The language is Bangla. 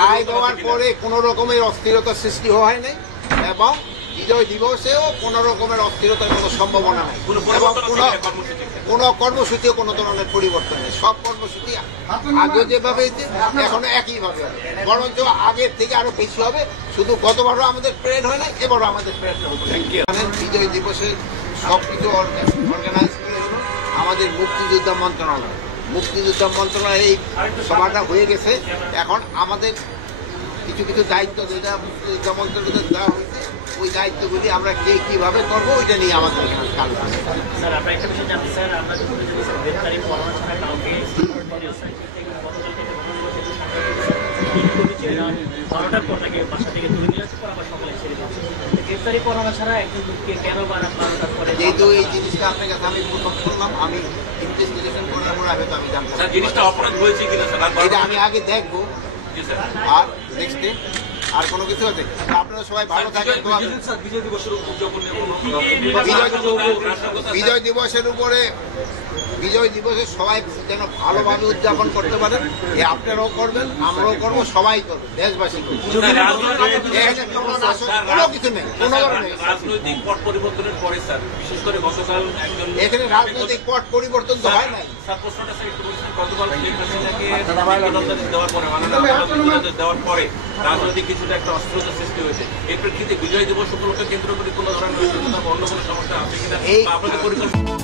রায় দেওয়ার পরে কোনো রকমের অস্থিরতা সৃষ্টি হয় নাই এবং বিজয় দিবসেও কোনো রকমের অস্থিরতার কোনো সম্ভাবনা নাই এবং কোনো কর্মসূচিও কোনো ধরনের পরিবর্তন নেই। সব কর্মসূচি আগে যেভাবে এখনো একইভাবে হবে, বরঞ্চ আগের থেকে আরো বেশি হবে। শুধু গতবারও আমাদের প্যারেড হয় না, এবারও আমাদের প্যারেড হবে। বিজয় দিবসের সবকিছু অর্গানাইজ করে হলো আমাদের মুক্তিযোদ্ধা মন্ত্রণালয়। মুক্তিযোদ্ধা মন্ত্রণালয় এই সভাটা হয়ে গেছে। এখন আমাদের কিছু কিছু দায়িত্ব যেটা মুক্তিযোদ্ধা মন্ত্রণালয় দেওয়া হয়েছে, ওই দায়িত্বগুলি আমরা কে কিভাবে করবো ওইটা নিয়ে আমাদের কাজ। স্যার আমরা একটা বিষয় জানতে চাই, আমরা গ্রেপ্তারি পরোয়ানা ছাড়া কাউকে 12টার পর তাকে বাসা থেকে তুলে নিয়ে আসছে, আবার সকালে ছেড়ে দিচ্ছে। গ্রেপ্তারি পরোয়ানা ছাড়া একজন লোককে কেন বারবার যেহেতু এই জিনিসটা আপনার কাছে আমি প্রথম শুনলাম, আমি ইনভেস্টিগেশন করার পর হয়তো আমি জানতে স্যার জিনিসটা অপরাধ হয়েছে কিনা স্যার এটা আমি আগে দেখবো। আর নেক্সট ডে আর কোনো কিছু আছে? আপনারা সবাই ভালো থাকেন। বিজয় দিবসের উপরে বিজয় দিবসে সবাই যেন ভালোভাবে উদযাপন করতে পারেন, এ আপনারাও করবেন, আমরাও করবো, সবাই করবে, দেশবাসী করবে। কোনো কিছু নেই, কোনো নেই। রাজনৈতিক পট পরিবর্তনের পরে স্যার বিশেষ করে গতকাল এখানে রাজনৈতিক পট পরিবর্তন তো হয় নাই। গতকাল দেওয়ার পরে দেওয়ার পরে রাজনৈতিক কিছুটা একটা অস্থিরতা সৃষ্টি হয়েছে। এই প্রেক্ষিতে বিজয় দিবস উপলক্ষে কেন্দ্র করে কোনো ধরনের অন্য কোনো সমস্যা আছে কিনা আপনাদের পরিকল্পনা?